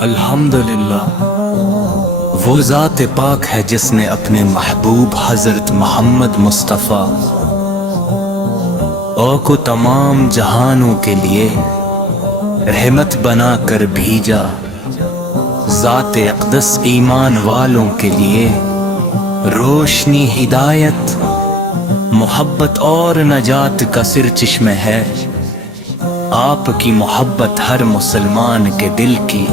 الحمدللہ، وہ ذات پاک ہے جس نے اپنے محبوب حضرت محمد مصطفیٰ کو تمام جہانوں کے لیے رحمت بنا کر بھیجا۔ ذات اقدس ایمان والوں کے لیے روشنی، ہدایت، محبت اور نجات کا سرچشمہ ہے۔ آپ کی محبت ہر مسلمان کے دل کی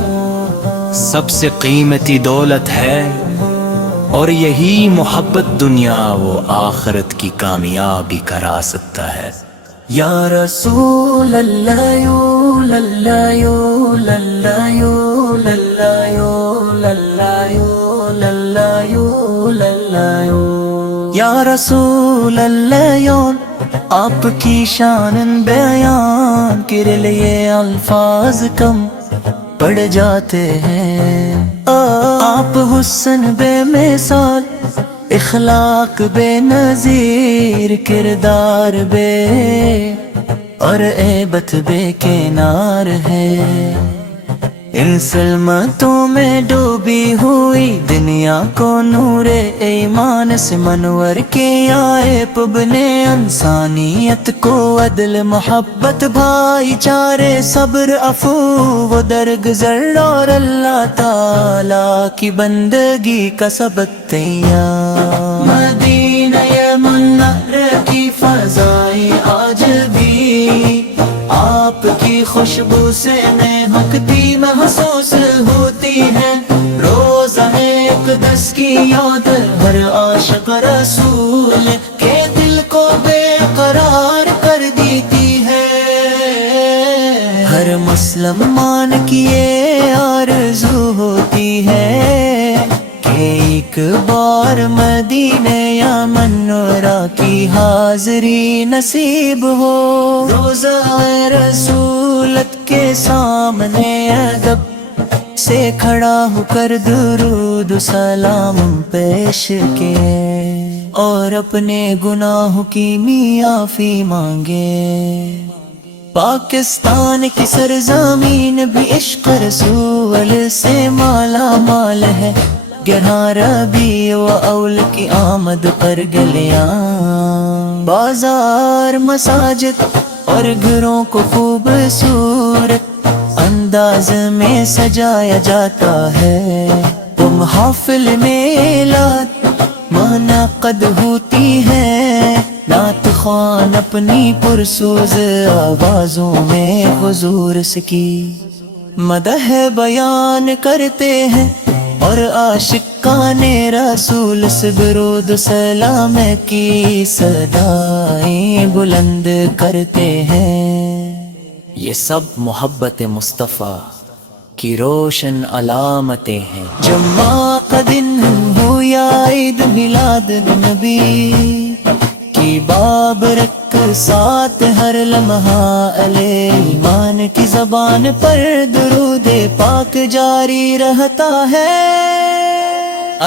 سب سے قیمتی دولت ہے، اور یہی محبت دنیا و آخرت کی کامیابی کا راستہ ہے۔ یا رسول اللہ، یو اللہ، یو اللہ، یو اللہ، یو اللہ، یو اللہ، یو اللہ، یا رسول اللہ، یو آپ کی شان بیان کے لیے الفاظ کم پڑ جاتے ہیں۔ آپ حسن بے مثال، اخلاق بے نظیر، کردار بے اور عیبت بے کنار ہے۔ ان سلمتوں میں ڈوبی ہوئی دنیا کو نور ایمان سے منور کیا ہے۔ ابن انسانیت کو عدل، محبت، بھائی چارے، صبر، عفو و درگزر اور اللہ تعالیٰ کی بندگی کا سبق تیار۔ مدینہ منور کی فضائیں آج بھی آپ کی خوشبو سے مہکتی محسوس ہوتی ہے۔ روزہ اقدس کی یاد ہر عاشق رسول کے دل کو بے قرار کر دیتی ہے۔ ہر مسلمان کی یہ آرزو ہوتی ہے کہ ایک بار مدینہ یا منورہ کی حاضری نصیب ہو۔ روزہ رسولت کے سامنے ادب سے کھڑا ہو کر درود و سلام پیش کے، اور اپنے گناہوں کی معافی مانگے۔ پاکستان کی سرزمین بھی عشق رسول سے مالا مال ہے۔ گیارہ ربیع الاول کی آمد پر گلیاں، بازار، مساجد اور گھروں کو خوبصورت انداز میں سجایا جاتا ہے۔ محافل میلاد منعقد ہوتی ہے، نعت خوان اپنی پرسوز آوازوں میں حضور سے کی مدح بیان کرتے ہیں، اور عاشقان رسول سے درود سلام کی صدائیں بلند کرتے ہیں۔ یہ سب محبت مصطفیٰ کی روشن علامتیں ہیں۔ جمعہ کا دن ہو یا عید میلاد نبی کی بابرک ساتھ، ہر لمحہ اہل ایمان کی زبان پر درود پاک جاری رہتا ہے۔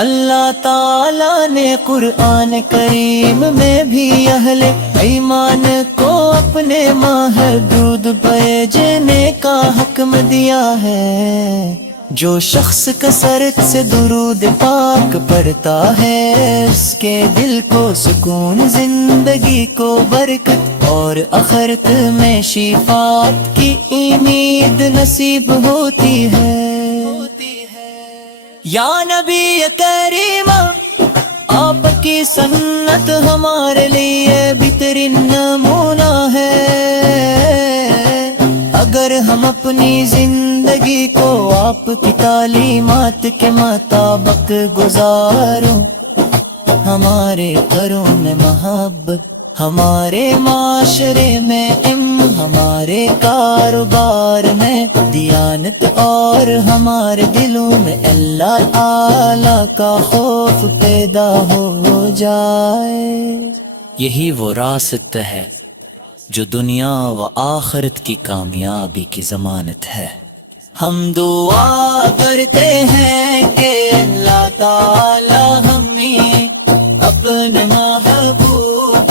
اللہ تعالیٰ نے قرآن کریم میں بھی اہل ایمان کو اپنے محدود بھیجنے کا حکم دیا ہے۔ جو شخص کثرت سے درود پاک پڑھتا ہے، اس کے دل کو سکون، زندگی کو برکت اور آخرت میں شفاعت کی امید نصیب ہوتی ہے۔ یا نبی کریم، آپ کی سنت ہمارے لیے بہترین نمونہ ہے۔ اگر ہم اپنی زندگی کو آپ کی تعلیمات کے مطابق گزاروں، ہمارے گھروں میں محبت، ہمارے معاشرے میں ہمارے کاروبار میں دیانت، اور ہمارے دلوں میں اللہ تعالیٰ کا خوف پیدا ہو جائے۔ یہی وہ راستہ ہے جو دنیا و آخرت کی کامیابی کی ضمانت ہے۔ ہم دعا کرتے ہیں کہ اللہ تعالی ہمیں اپنے محبوب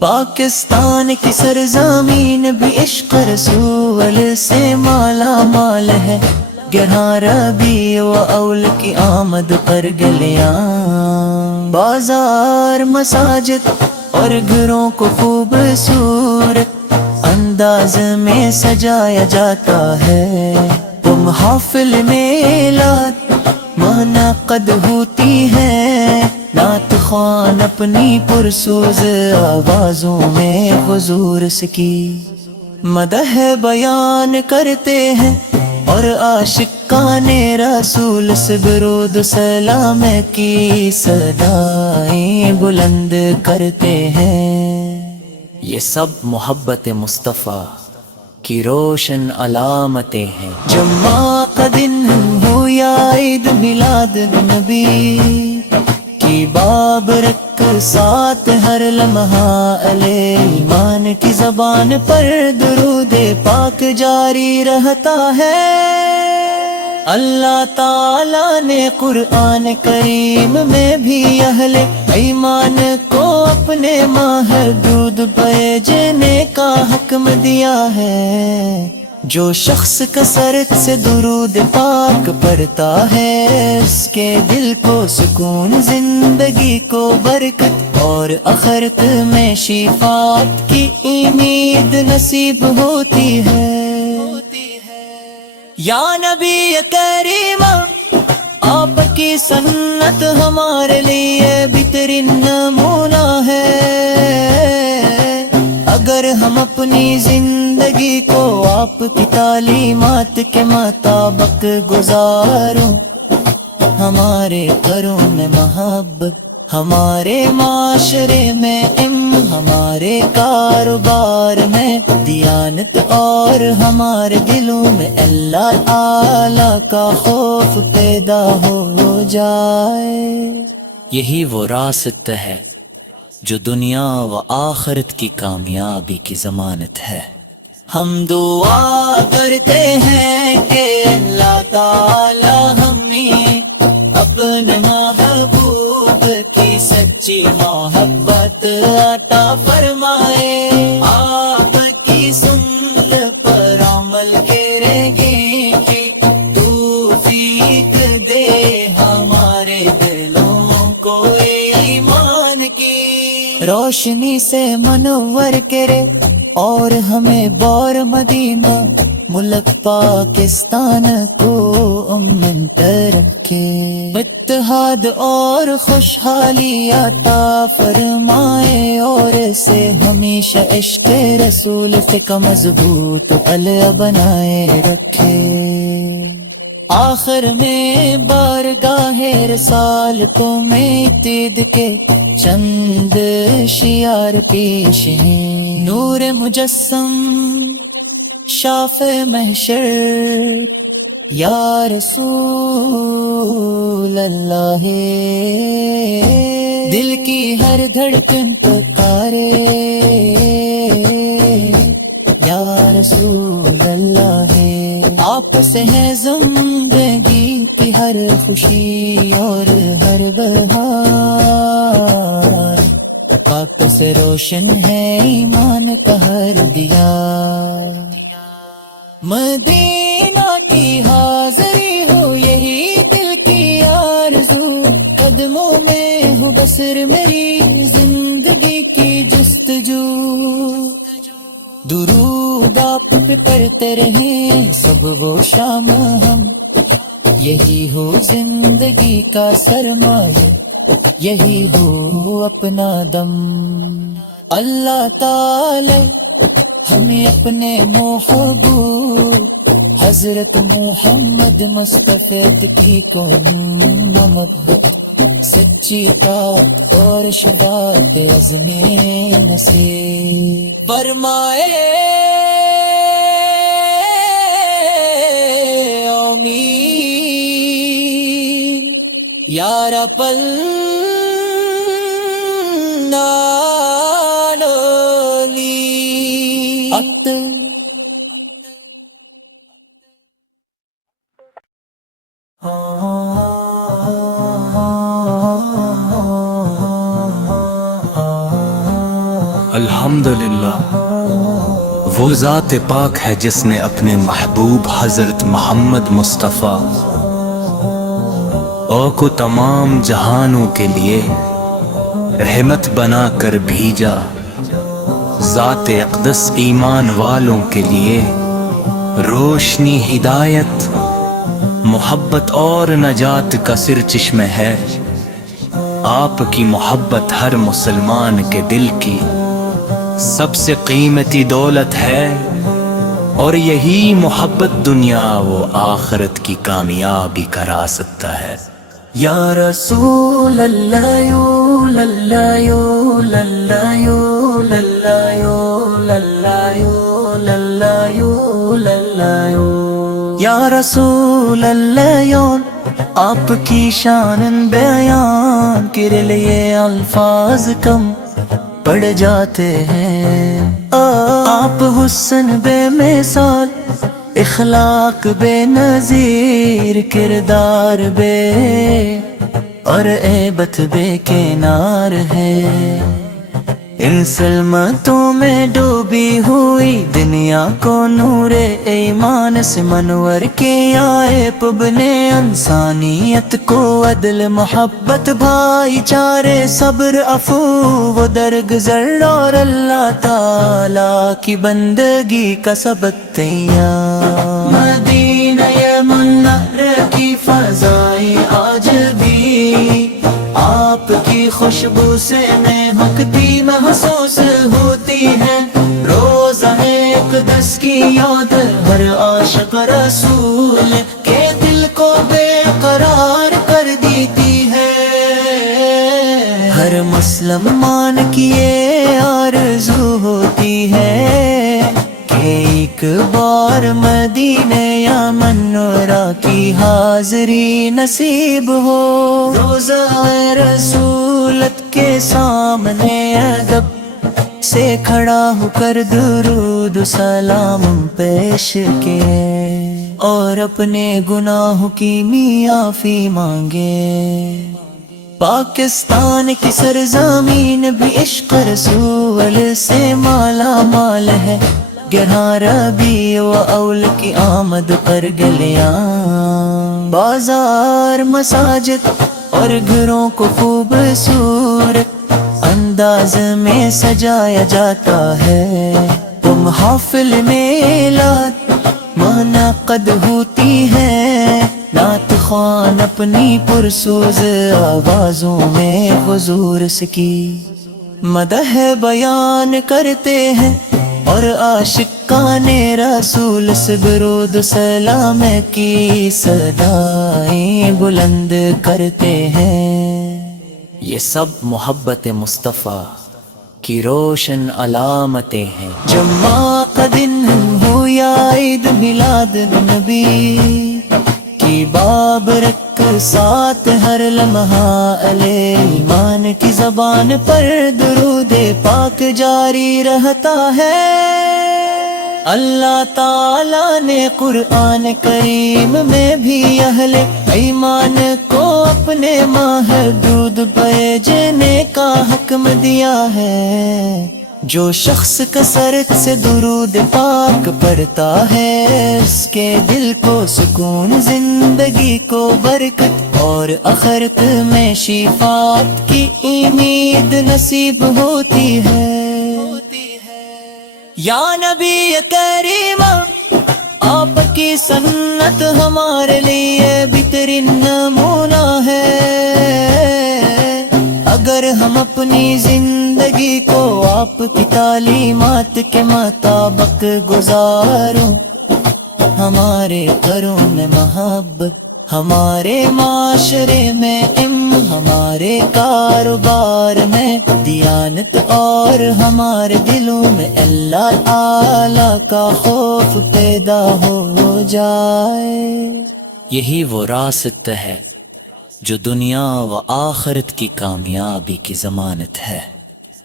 پاکستان کی سرزمین بھی عشق رسول سے مالا مال ہے، گرہاں ربیع و اول کی آمد پر گلیاں، بازار مساجد اور گھروں کو خوبصورت انداز میں سجایا جاتا ہے، وہ محافل میلاد منعقد ہوتی ہے، نعت خوان اپنی پرسوز آوازوں میں حضور سے کی مدح بیان کرتے ہیں، اور عاشقان رسول سے درود سلام کی صدائیں بلند کرتے ہیں۔ یہ سب محبت مصطفیٰ کی روشن علامتیں ہیں، جمعہ کا دن ہو یا عید میلاد نبی کی بابرک ساتھ، ہر لمحہ اہل ایمان کی زبان پر درود پاک جاری رہتا ہے۔ اللہ تعالیٰ نے قرآن کریم میں بھی اہل ایمان کو اپنے محدود بھیجنے کا حکم دیا ہے، جو شخص کثرت سے درود پاک پڑھتا ہے، اس کے دل کو سکون، زندگی کو برکت اور آخرت میں شفاعت کی امید نصیب ہوتی ہے۔ یا نبی کریمہ، آپ کی سنت ہمارے لیے بہترین نمونہ ہے، اگر ہم اپنی زندگی کو آپ کی تعلیمات کے مطابق گزاروں، ہمارے گھروں میں محبت، ہمارے معاشرے میں ہمارے کاروبار میں دیانت، اور ہمارے دلوں میں اللہ تعالی کا خوف پیدا ہو جائے۔ یہی وہ راست ہے جو دنیا و آخرت کی کامیابی کی ضمانت ہے۔ ہم دعا کرتے ہیں کہ اللہ تعالی ہمیں اپنے محبوب کی سچی محبت عطا فرمائے، آپ کی سنت پر عمل کریں گے کہ توفیق دے ہمارے دلوں کو ایمان کی روشنی سے منور کرے، اور ہمیں بور مدینہ ملک پاکستان کو امن رکھے، اتحاد اور خوشحالی عطا فرمائے، اور اسے ہمیشہ عشق رسول کا مضبوط قلعہ بنائے رکھے۔ آخر میں بارگاہ رسالتوں میں عید کے چند شعار پیش ہیں، نور مجسم شاف محشر یا رسول اللہ، دل کی ہر دھڑکن پکارے یا رسول اللہ، آپ سے ہے زندگی کی ہر خوشی اور ہر بہار، پاک سے روشن ہے ایمان کا ہر دیا، مدینہ کی حاضری ہو یہی دل کی آرزو، قدموں میں ہو بسر میری زندگی کی جستجو، درود آپ پہ پڑھتے رہیں صبح و شام ہم، یہی ہو زندگی کا سرمایہ، یہی ہو اپنا دم، اللہ تعالی ہمیں اپنے محبوب حضرت محمد مصطفیٰ کی کون محبت، سچی طاعت اور شفاعت عزم نصیب فرمائے، آمین یا رب وہ ذات پاک ہے جس نے اپنے محبوب حضرت محمد مصطفیٰ کو تمام جہانوں کے لیے رحمت بنا کر بھیجا، ذات اقدس ایمان والوں کے لیے روشنی، ہدایت، محبت اور نجات کا سر چشمہ ہے۔ آپ کی محبت ہر مسلمان کے دل کی سب سے قیمتی دولت ہے، اور یہی محبت دنیا و آخرت کی کامیابی کرا سکتا ہے۔ یا رسول اللہ یو للہ یو للہ یو للہ یو للہ یو للہ یو للہ یو یا رسول اللہ یو، آپ کی شان بیان کے لیے الفاظ کم پڑ جاتے ہیں۔ آپ حسن بے مثال، اخلاق بے نظیر، کردار بے اور عیبت بے کنار ہے۔ ان سلمتوں میں ڈوبی ہوئی دنیا کو نور ایمان سے منور کیا ہے۔ ابن انسانیت کو عدل، محبت، بھائی چارے، صبر، عفو و درگزر اور اللہ تعالی کی بندگی کا سبق تیار۔ مدینہ منور کی فضائیں آج بھی آپ کی خوشبو سے مہکتی محسوس ہوتی ہے۔ روزہ اقدس کی یاد ہر عاشق رسول کے دل کو بے قرار کر دیتی ہے۔ ہر مسلمان کی یہ آرزو ہوتی ہے کہ ایک بار مدینہ یا منورہ کی حاضری نصیب ہو۔ روضہ رسولت کے سامنے ادب سے کھڑا ہو کر درود و سلام پیش کے، اور اپنے گناہوں کی معافی مانگے۔ پاکستان کی سرزمین بھی عشق رسول سے مالا مال ہے۔ 11 ربیع الاول کی آمد پر گلیاں، بازار، مساجد اور گھروں کو خوبصورت انداز میں سجایا جاتا ہے۔ محافل میں میلاد منعقد ہوتی ہے، نعت خوان اپنی پرسوز آوازوں میں حضور سے کی مدح بیان کرتے ہیں، اور عاشقان رسول سے درود سلام کی صدائیں بلند کرتے ہیں۔ یہ سب محبت مصطفیٰ کی روشن علامتیں ہیں۔ جمعہ کا دن ہو یا عید میلاد نبی کی بابرک ساتھ، ہر لمحہ علیہ ایمان کی زبان پر درود پاک جاری رہتا ہے۔ اللہ تعالیٰ نے قرآن کریم میں بھی اہل ایمان کو اپنے محدود بھیجنے کا حکم دیا ہے۔ جو شخص کثرت سے درود پاک پڑھتا ہے، اس کے دل کو سکون، زندگی کو برکت اور آخرت میں شفاعت کی امید نصیب ہوتی ہے۔ یا نبی کریم، آپ کی سنت ہمارے لیے بہترین نمونہ ہے۔ اگر ہم اپنی زندگی کو آپ کی تعلیمات کے مطابق گزاروں، ہمارے گھروں میں محبت، ہمارے معاشرے میں ہمارے کاروبار میں دیانت، اور ہمارے دلوں میں اللہ تعالی کا خوف پیدا ہو جائے۔ یہی وہ راستہ ہے جو دنیا و آخرت کی کامیابی کی ضمانت ہے۔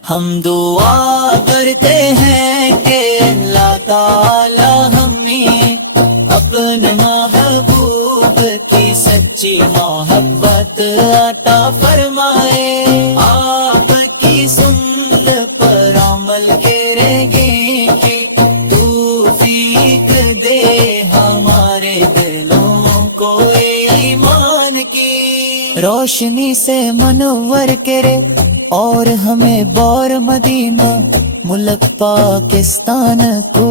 ہم دعا کرتے ہیں کہ اللہ تعالی ہمیں اپنے محبوب کی سچی محبت عطا فرمائے۔ آپ کی سنت پر عمل کریں گے روشنی سے منور کرے اور ہمیں بور مدینہ ملک پاکستان کو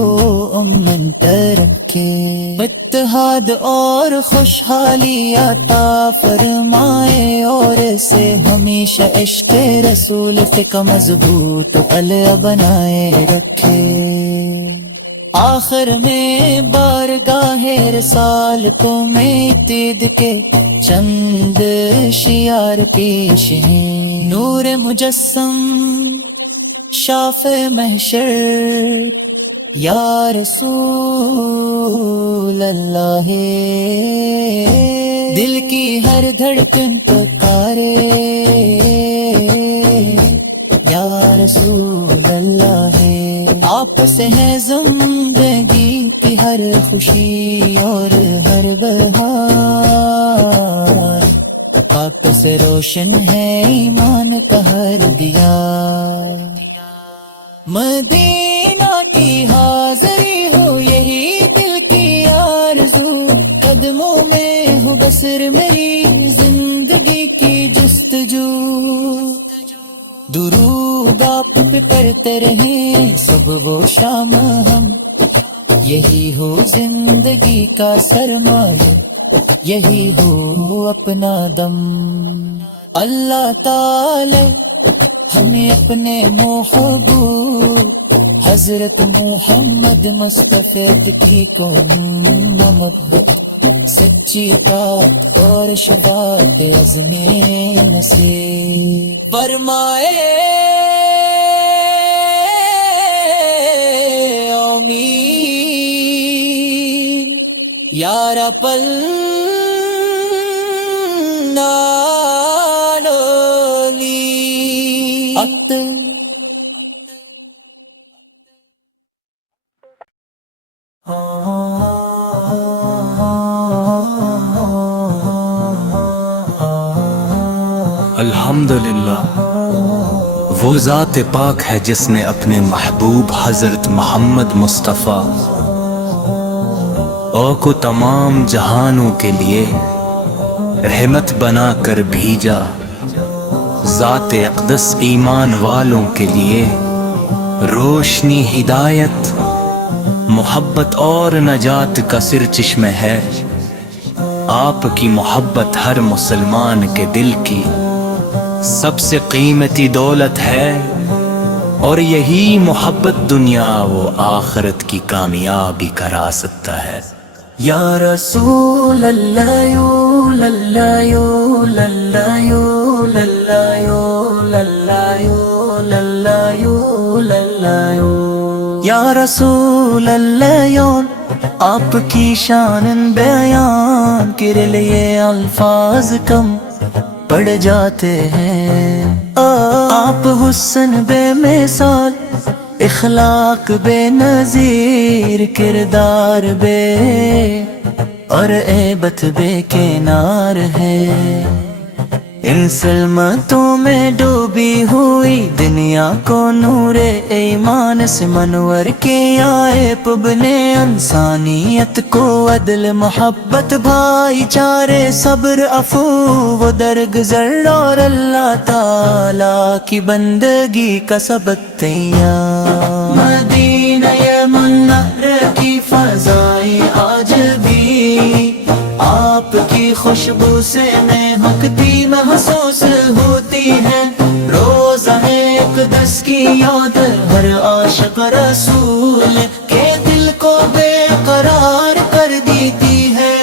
امن رکھے، اتحاد اور خوشحالی عطا فرمائے اور اسے ہمیشہ عشق رسول فقہ مضبوط قلعہ بنائے رکھے۔ آخر میں بارگاہ رسال کو میتید کے چند شعار پیش ہیں۔ نور مجسم شاف محشر یا رسول اللہ، دل کی ہر دھڑکن پکارے یا رسول اللہ ہے۔ آپ سے ہے زندگی کی ہر خوشی اور ہر بہار، آپ سے روشن ہے ایمان کا ہر دیا۔ مدینہ کی حاضری ہو یہی دل کی آرزو، قدموں میں ہو بسر میری زندگی کی جستجو، درود آپ پہ کرتے رہیں صبح و شام ہم، یہی ہو زندگی کا سرمایہ، یہی ہو اپنا دم۔ اللہ تعالی ہمیں اپنے محبوب حضرت محمد مصطفیٰ کی کون محبت، سچی طاعت اور شفاعت عزم نصیب فرمائے، آمین یا رب العالمین۔ الحمدللہ، وہ ذات پاک ہے جس نے اپنے محبوب حضرت محمد مصطفیٰ کو تمام جہانوں کے لیے رحمت بنا کر بھیجا، ذات اقدس ایمان والوں کے لیے روشنی، ہدایت، محبت اور نجات کا سر چشمہ ہے۔ آپ کی محبت ہر مسلمان کے دل کی سب سے قیمتی دولت ہے، اور یہی محبت دنیا و آخرت کی کامیابی کرا سکتا ہے۔ یا رسول اللہ یو اللہ یو اللہ یو اللہ یو اللہ یو اللہ یو اللہ یو یا رسول اللہ یو، آپ کی شان بیان کے لیے الفاظ کم پڑ جاتے ہیں۔ آپ حسن بے مثال، اخلاق بے نظیر، کردار بے اور عیبت بے کنار ہے۔ ان سلمتوں میں ڈوبی ہوئی دنیا کو نور ایمان سے منور کیا ہے، پبن انسانیت کو عدل، محبت، بھائی چارے، صبر، عفو و درگزر اور اللہ تعالی کی بندگی کا سبق تیار۔ مدینہ منور کی فضائیں آج بھی آپ کی خوشبو سے مہکتی محسوس ہوتی ہے، روزہ اقدس کی یاد ہر عاشق رسول کے دل کو بے قرار کر دیتی ہے۔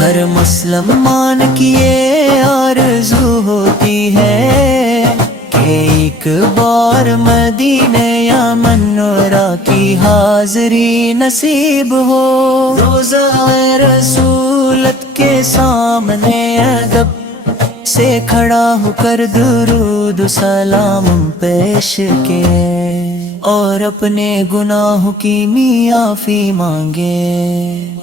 ہر مسلمان کی یہ آرزو ہوتی ہے کہ ایک بار مدینہ یا منورہ کی حاضری نصیب ہو، روزہ رسولت کے سامنے ادب سے کھڑا ہو کر درود و سلام پیش کے، اور اپنے گناہوں کی معافی مانگے۔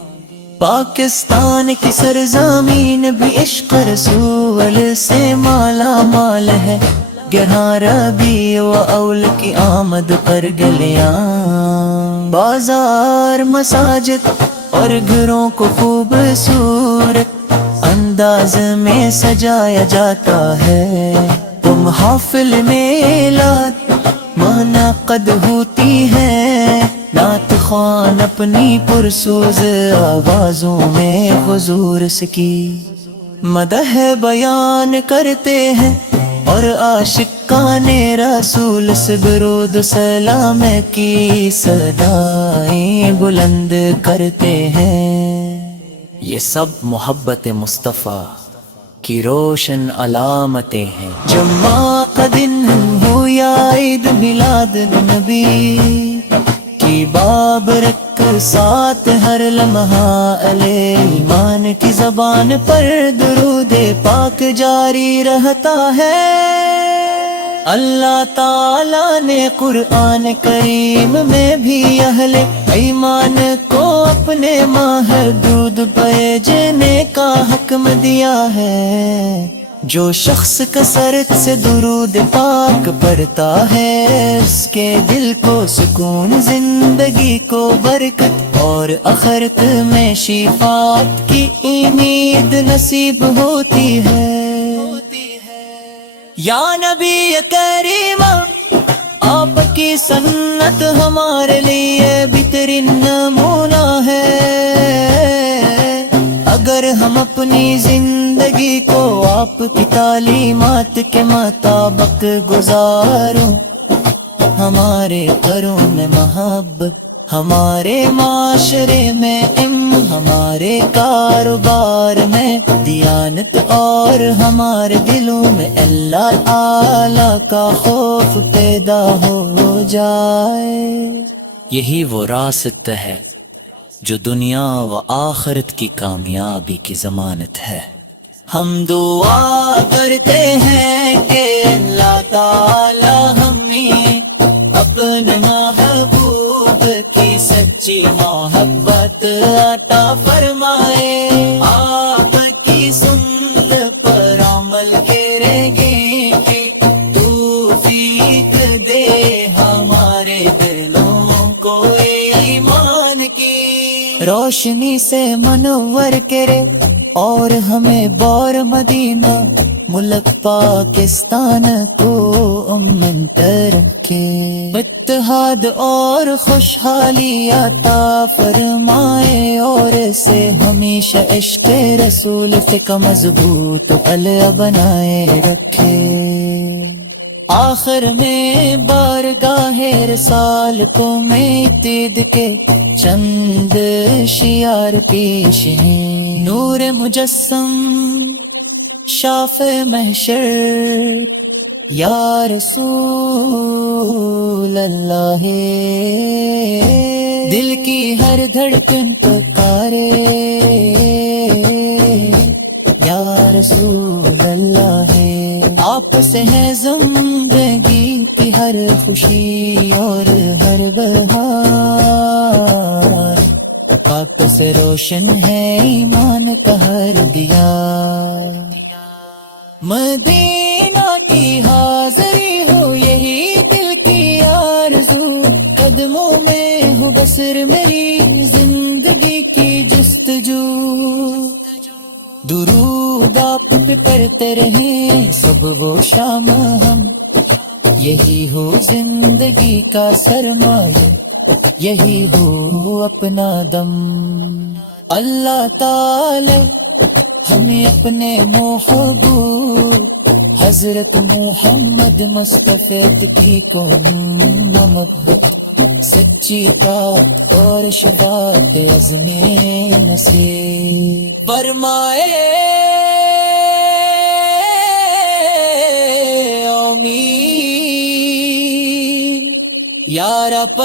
پاکستان کی سرزمین بھی عشق رسول سے مالا مال ہے، 11 ربیع الاول کی آمد پر گلیاں، بازار، مساجد اور گھروں کو خوبصورت انداز میں سجایا جاتا ہے. تو محافل میں اعلان منعقد ہوتی ہے، نعت خوان اپنی پرسوز آوازوں میں حضور سے کی مدح بیان کرتے ہیں، اور عاشقان رسول سے درود سلام کی صدائیں بلند کرتے ہیں. یہ سب محبت مصطفیٰ کی روشن علامتیں ہیں. جمعہ کا دن ہو یا عید میلاد نبی کی بابرک ساتھ، ہر لمحہ علیہ ایمان کی زبان پر درود پاک جاری رہتا ہے. اللہ تعالیٰ نے قرآن کریم میں بھی اہل ایمان کو اپنے محدود بھیجنے کا حکم دیا ہے. جو شخص کثرت سے درود پاک پڑھتا ہے، اس کے دل کو سکون، زندگی کو برکت اور آخرت میں شفاعت کی امید نصیب ہوتی ہے. یا نبی کریم، آپ کی سنت ہمارے لیے بہترین نمونہ ہے. اگر ہم اپنی زندگی کو آپ کی تعلیمات کے مطابق گزاروں، ہمارے گھروں میں محبت، ہمارے معاشرے میں ہمارے کاروبار میں دیانت، اور ہمارے دلوں میں اللہ اعلیٰ کا خوف پیدا ہو جائے. یہی وہ راستہ ہے جو دنیا و آخرت کی کامیابی کی ضمانت ہے. ہم دعا کرتے ہیں کہ اللہ تعالی ہمیں اپنے محبوب کی سچی محبت عطا فرمائے. آپ کی سنت پر عمل کریں گے کہ توفیق دے ہمارے دلوں کو ایمان کی روشنی سے منور کرے، اور ہمیں بور مدینہ ملک پاکستان کو امن رکھے. اتحاد اور خوشحالی عطا فرمائے، اور اسے ہمیشہ عشق رسول کا مضبوط قلعہ بنائے رکھے. آخر میں بارگاہ رسال کو میں عید کے چند شعار پیش ہیں. نور مجسم شاف محشر یا رسول اللہ، دل کی ہر دھڑکن پکارے یا رسول اللہ. آپ سے ہے زندگی کی ہر خوشی اور ہر بہار، آپ سے روشن ہے ایمان کا ہر دیا. مدینہ کی حاضری ہو یہی دل کی آرزو، قدموں میں ہو بسر میری زندگی کی جستجو. درود آپ پہ پڑھتے رہیں صبح و شام ہم، یہی ہو زندگی کا سرمایہ، یہی ہو اپنا دم. اللہ تعالی ہمیں اپنے محبوب حضرت محمد مصطفیٰ کی کون محبت، سچی طاعت اور شفاعت عزم نصیب فرمائے. آمین یا رب